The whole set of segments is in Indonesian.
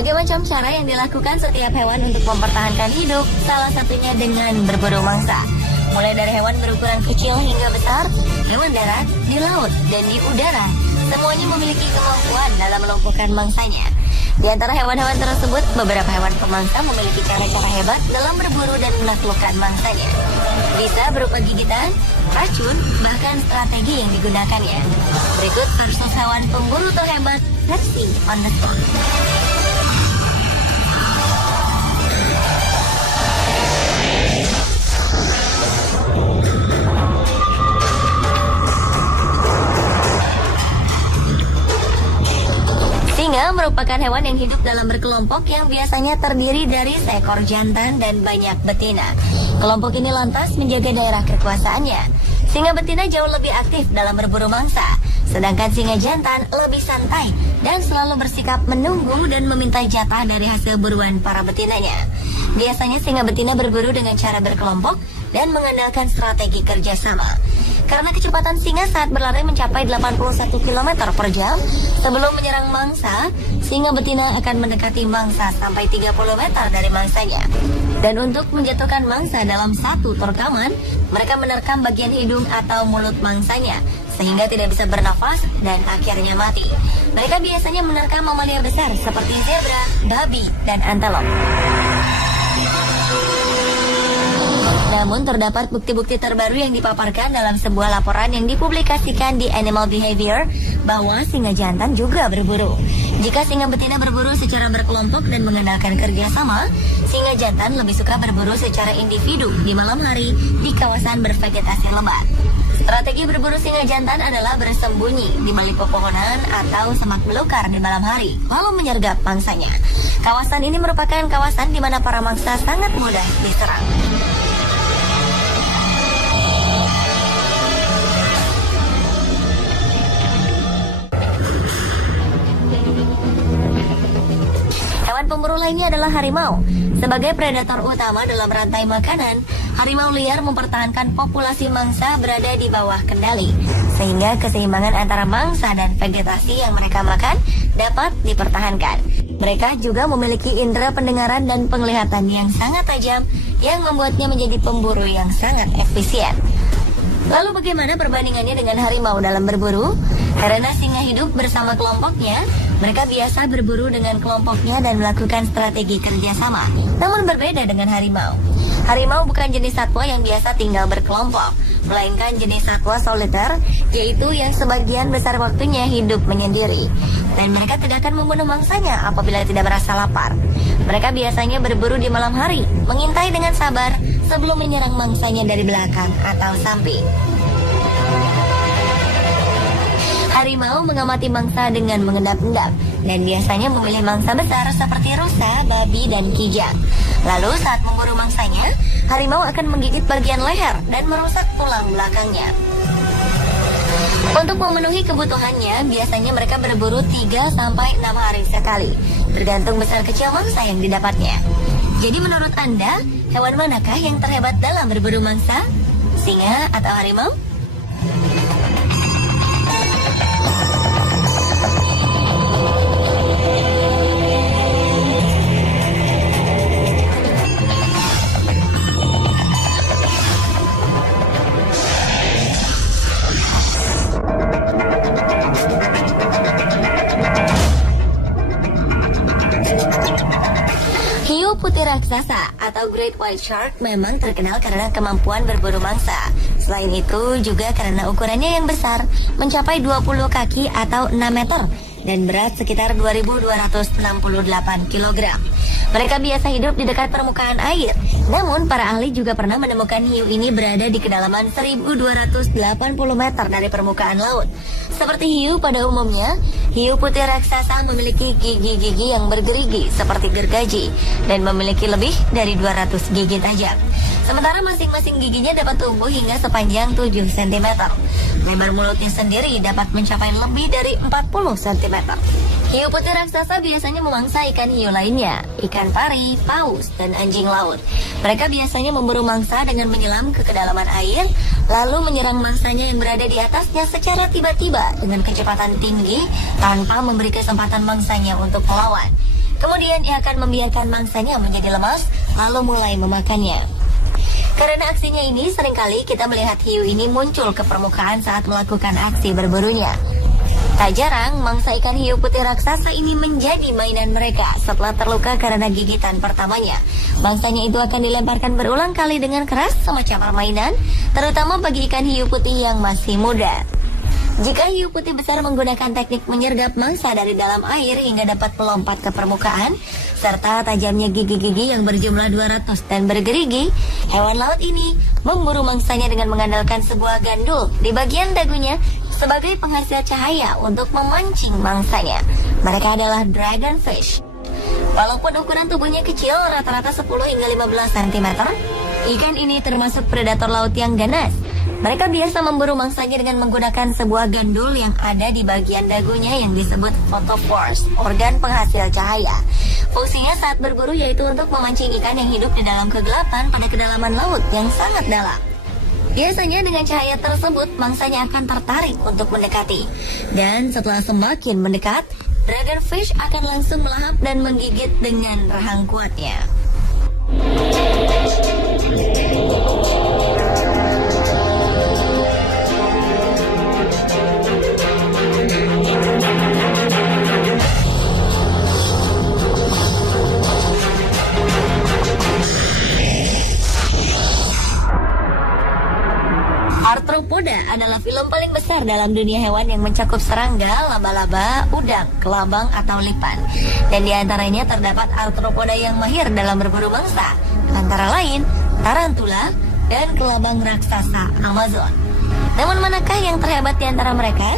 Berbagai macam cara yang dilakukan setiap hewan untuk mempertahankan hidup, salah satunya dengan berburu mangsa. Mulai dari hewan berukuran kecil hingga besar, hewan darat, di laut, dan di udara, semuanya memiliki kemampuan dalam melumpuhkan mangsanya. Di antara hewan-hewan tersebut, beberapa hewan pemangsa memiliki cara-cara hebat dalam berburu dan menaklukkan mangsanya. Bisa berupa gigitan, racun, bahkan strategi yang digunakannya. Berikut versus hewan pemburu terhebat versi on the spot. Singa merupakan hewan yang hidup dalam berkelompok yang biasanya terdiri dari seekor jantan dan banyak betina. Kelompok ini lantas menjaga daerah kekuasaannya. Singa betina jauh lebih aktif dalam berburu mangsa, sedangkan singa jantan lebih santai dan selalu bersikap menunggu dan meminta jatah dari hasil buruan para betinanya. Biasanya singa betina berburu dengan cara berkelompok dan mengandalkan strategi kerjasama. Karena kecepatan singa saat berlari mencapai 81 km per jam, sebelum menyerang mangsa, singa betina akan mendekati mangsa sampai 30 meter dari mangsanya. Dan untuk menjatuhkan mangsa dalam satu terkaman, mereka menerkam bagian hidung atau mulut mangsanya, sehingga tidak bisa bernafas dan akhirnya mati. Mereka biasanya menerkam mamalia besar seperti zebra, babi, dan antelop. Namun terdapat bukti-bukti terbaru yang dipaparkan dalam sebuah laporan yang dipublikasikan di Animal Behavior bahwa singa jantan juga berburu. Jika singa betina berburu secara berkelompok dan mengandalkan kerjasama, singa jantan lebih suka berburu secara individu di malam hari di kawasan bervegetasi lebat. Strategi berburu singa jantan adalah bersembunyi di balik pepohonan atau semak belukar di malam hari, lalu menyergap mangsanya. Kawasan ini merupakan kawasan di mana para mangsa sangat mudah diserang. Hewan pemburu lainnya adalah harimau. Sebagai predator utama dalam rantai makanan, harimau liar mempertahankan populasi mangsa berada di bawah kendali, sehingga keseimbangan antara mangsa dan vegetasi yang mereka makan dapat dipertahankan. Mereka juga memiliki indera pendengaran dan penglihatan yang sangat tajam yang membuatnya menjadi pemburu yang sangat efisien. Lalu bagaimana perbandingannya dengan harimau dalam berburu? Karena singa hidup bersama kelompoknya, mereka biasa berburu dengan kelompoknya dan melakukan strategi kerjasama. Namun berbeda dengan harimau. Harimau bukan jenis satwa yang biasa tinggal berkelompok, melainkan jenis satwa soliter, yaitu yang sebagian besar waktunya hidup menyendiri. Dan mereka tidak akan membunuh mangsanya apabila tidak merasa lapar. Mereka biasanya berburu di malam hari, mengintai dengan sabar sebelum menyerang mangsanya dari belakang atau samping. Harimau mengamati mangsa dengan mengendap-endap dan biasanya memilih mangsa besar seperti rusa, babi, dan kijang. Lalu saat memburu mangsanya, harimau akan menggigit bagian leher dan merusak tulang belakangnya. Untuk memenuhi kebutuhannya, biasanya mereka berburu 3-6 hari sekali, tergantung besar kecil mangsa yang didapatnya. Jadi menurut Anda, hewan manakah yang terhebat dalam berburu mangsa? Singa atau harimau? Hiu putih raksasa atau Great White Shark memang terkenal karena kemampuan berburu mangsa. Selain itu juga karena ukurannya yang besar, mencapai 20 kaki atau 6 meter dan berat sekitar 2.268 kg. Mereka biasa hidup di dekat permukaan air. Namun para ahli juga pernah menemukan hiu ini berada di kedalaman 1.280 meter dari permukaan laut. Seperti hiu pada umumnya, hiu putih raksasa memiliki gigi-gigi yang bergerigi seperti gergaji dan memiliki lebih dari 200 gigi tajam. Sementara masing-masing giginya dapat tumbuh hingga sepanjang 7 cm. Lebar mulutnya sendiri dapat mencapai lebih dari 40 cm. Hiu putih raksasa biasanya memangsa ikan hiu lainnya, ikan pari, paus, dan anjing laut. Mereka biasanya memburu mangsa dengan menyelam ke kedalaman air, lalu menyerang mangsanya yang berada di atasnya secara tiba-tiba dengan kecepatan tinggi tanpa memberi kesempatan mangsanya untuk melawan. Kemudian ia akan membiarkan mangsanya menjadi lemas, lalu mulai memakannya. Karena aksinya ini, seringkali kita melihat hiu ini muncul ke permukaan saat melakukan aksi berburunya. Tak jarang, mangsa ikan hiu putih raksasa ini menjadi mainan mereka setelah terluka karena gigitan pertamanya. Mangsanya itu akan dilemparkan berulang kali dengan keras semacam permainan, terutama bagi ikan hiu putih yang masih muda. Jika hiu putih besar menggunakan teknik menyergap mangsa dari dalam air hingga dapat melompat ke permukaan, serta tajamnya gigi-gigi yang berjumlah 200 dan bergerigi, hewan laut ini memburu mangsanya dengan mengandalkan sebuah gandul di bagian dagunya sebagai penghasil cahaya untuk memancing mangsanya. Mereka adalah dragonfish. Walaupun ukuran tubuhnya kecil, rata-rata 10 hingga 15 cm, ikan ini termasuk predator laut yang ganas. Mereka biasa memburu mangsanya dengan menggunakan sebuah gandul yang ada di bagian dagunya yang disebut photopores, organ penghasil cahaya. Fungsinya saat berburu yaitu untuk memancing ikan yang hidup di dalam kegelapan pada kedalaman laut yang sangat dalam. Biasanya dengan cahaya tersebut, mangsanya akan tertarik untuk mendekati. Dan setelah semakin mendekat, dragonfish akan langsung melahap dan menggigit dengan rahang kuatnya. Arthropoda adalah film paling besar dalam dunia hewan yang mencakup serangga, laba-laba, udang, kelabang, atau lipan. Dan di antaranya terdapat arthropoda yang mahir dalam berburu mangsa, antara lain tarantula dan kelabang raksasa Amazon. Namun manakah yang terhebat di antara mereka?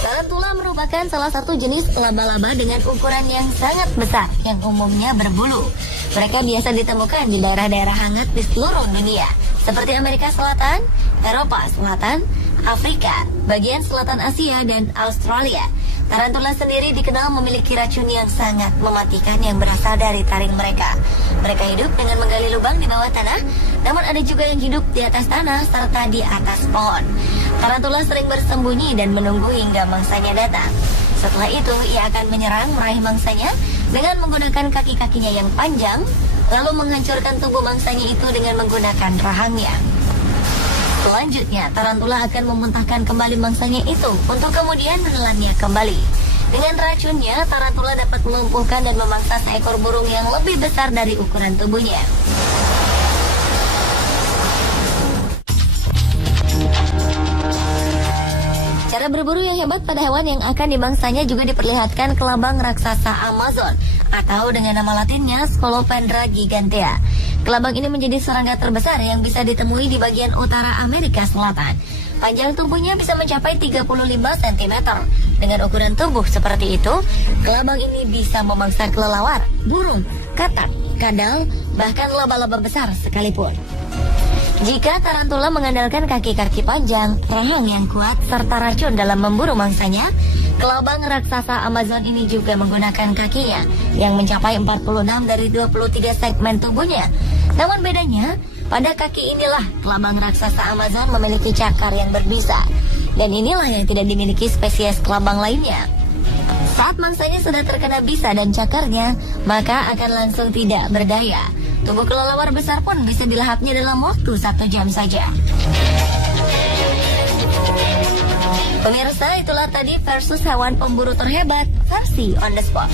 Tarantula merupakan salah satu jenis laba-laba dengan ukuran yang sangat besar yang umumnya berbulu. Mereka biasa ditemukan di daerah-daerah hangat di seluruh dunia, seperti Amerika Selatan, Eropa Selatan, Afrika, bagian selatan Asia, dan Australia. Tarantula sendiri dikenal memiliki racun yang sangat mematikan yang berasal dari taring mereka. Mereka hidup dengan menggali lubang di bawah tanah, namun ada juga yang hidup di atas tanah serta di atas pohon. Tarantula sering bersembunyi dan menunggu hingga mangsanya datang. Setelah itu, ia akan menyerang meraih mangsanya dengan menggunakan kaki-kakinya yang panjang, lalu menghancurkan tubuh mangsanya itu dengan menggunakan rahangnya. Selanjutnya, tarantula akan memuntahkan kembali mangsanya itu untuk kemudian menelannya kembali. Dengan racunnya, tarantula dapat melumpuhkan dan memangsa seekor burung yang lebih besar dari ukuran tubuhnya. Cara berburu yang hebat pada hewan yang akan dimangsanya juga diperlihatkan kelabang raksasa Amazon, atau dengan nama latinnya Scolopendra gigantea. Kelabang ini menjadi serangga terbesar yang bisa ditemui di bagian utara Amerika Selatan. Panjang tubuhnya bisa mencapai 35 cm. Dengan ukuran tubuh seperti itu, kelabang ini bisa memangsa kelelawar, burung, katak, kadal, bahkan laba-laba besar sekalipun. Jika tarantula mengandalkan kaki-kaki panjang, rahang yang kuat, serta racun dalam memburu mangsanya, kelabang raksasa Amazon ini juga menggunakan kakinya yang mencapai 46 dari 23 segmen tubuhnya. Namun bedanya, pada kaki inilah kelabang raksasa Amazon memiliki cakar yang berbisa. Dan inilah yang tidak dimiliki spesies kelabang lainnya. Saat mangsanya sudah terkena bisa dan cakarnya, maka akan langsung tidak berdaya. Tubuh kelelawar besar pun bisa dilahapnya dalam waktu 1 jam saja. Pemirsa, itulah tadi versus hewan pemburu terhebat versi On The Spot.